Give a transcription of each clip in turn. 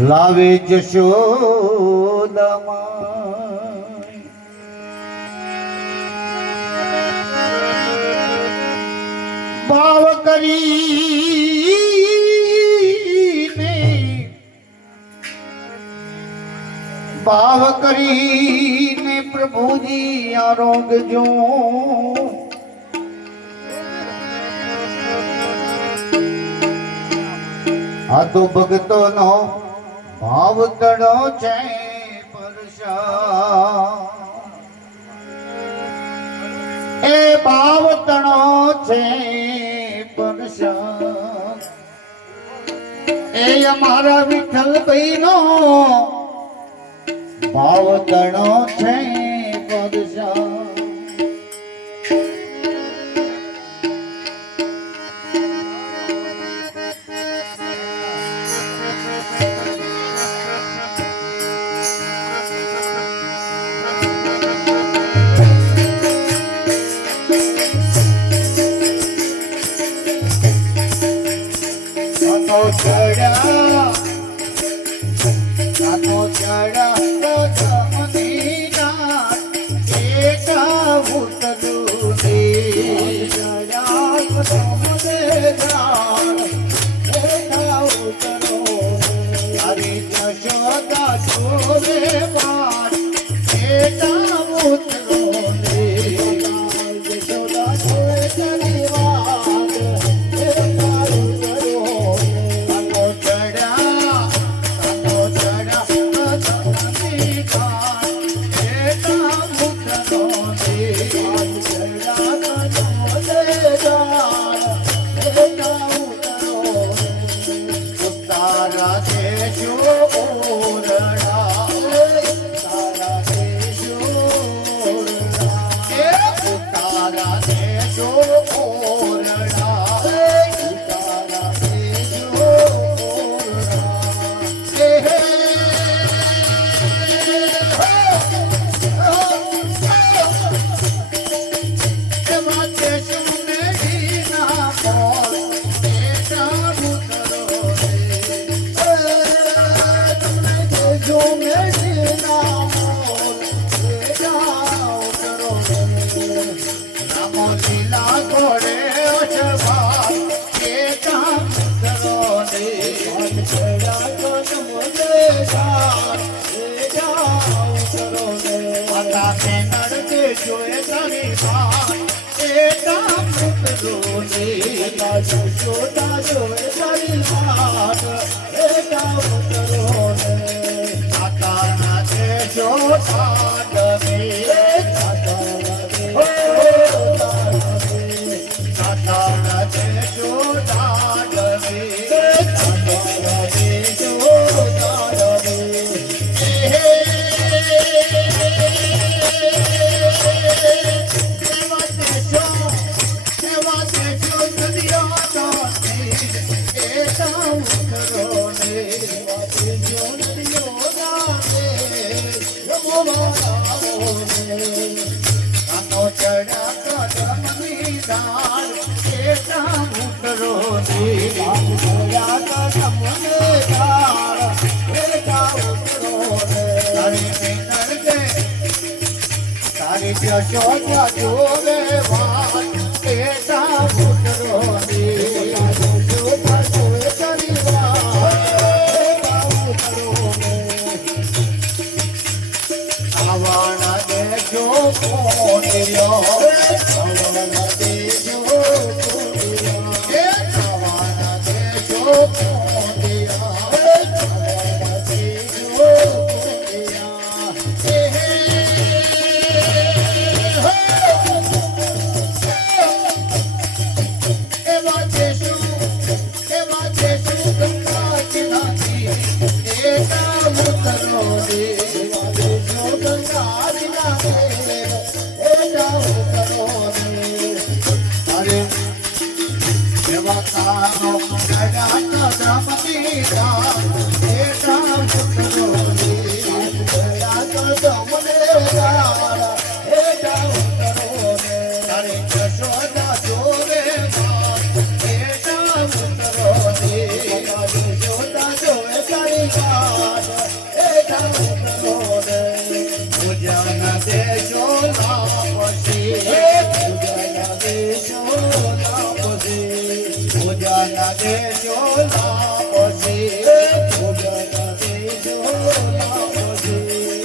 લાવે જશોદમાં ભાવ કરીને પ્રભુજી આરોગજો આ તો ભક્તોનો ભાવ તળો છે પરશા એ ભાવ તણો છે પરશા એ અમારા વિઠ્ઠલભાઈ નો ભાવ તણો છે પરશા Hare પૂજન દેજો લાપસી પૂજન દેજો લાપસી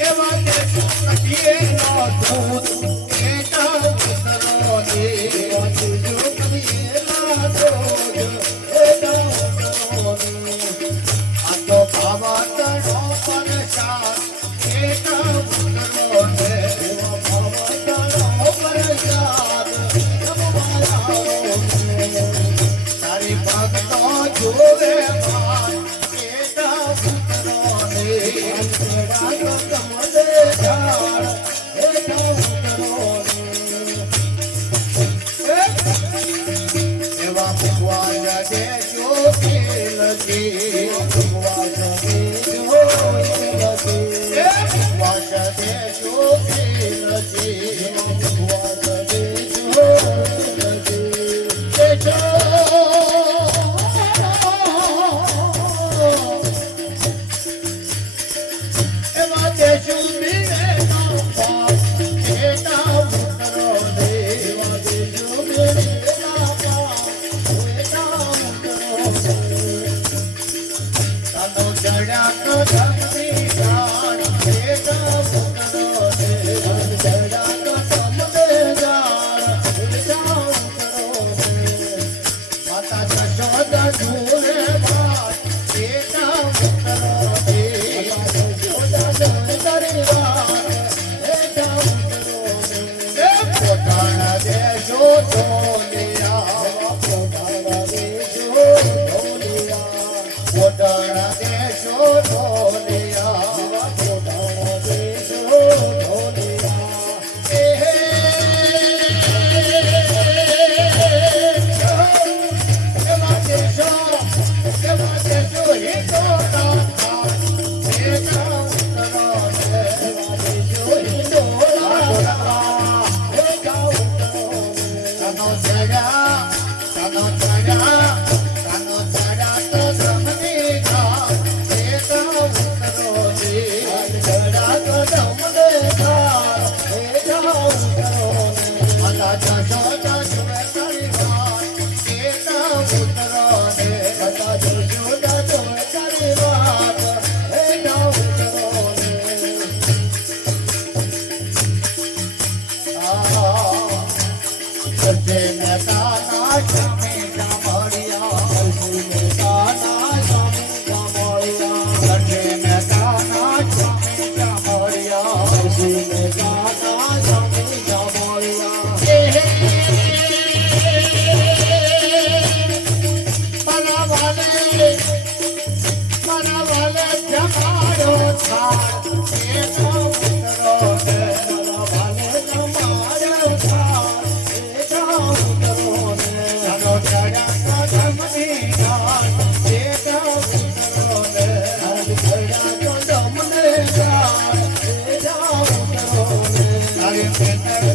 એવા દેશો કટીએ નો દૂધ એના ઉતરો દે તુજો કટીએ ના દૂધ એના ઉતરો દે આ તો ભાવતનો પરસાદ એના ઉતરો દે ભાવતનો પરસાદ તારી ભક્તો જોવે ભાઈ એના ઉતરો દે એવા ભગવાન દેજો ખેલજી ભગવાન દેજો ખેલજી ભગવાન દેજો એવા દેજો મિલે નો પાપ એના ઉતરો દે એવા દેજો મિલે ના પાપ એના ઉતરો દે તનો જડ્યા તો ધમની જાણ એના ઉતરો દે જડ્યા તો તમને જાણ એના ઉતરો દે માતા જશોદા ઝૂલે ભાઈ એના ઉતરો દે પોતાના દેજો ઢોલિયા પોતાના દેજો ઢોલિયા પોતાના દેજો ઢોલિયા પોતાના દેજો ઢોલિયા એવા દેજો હિતો નાથા એના Hare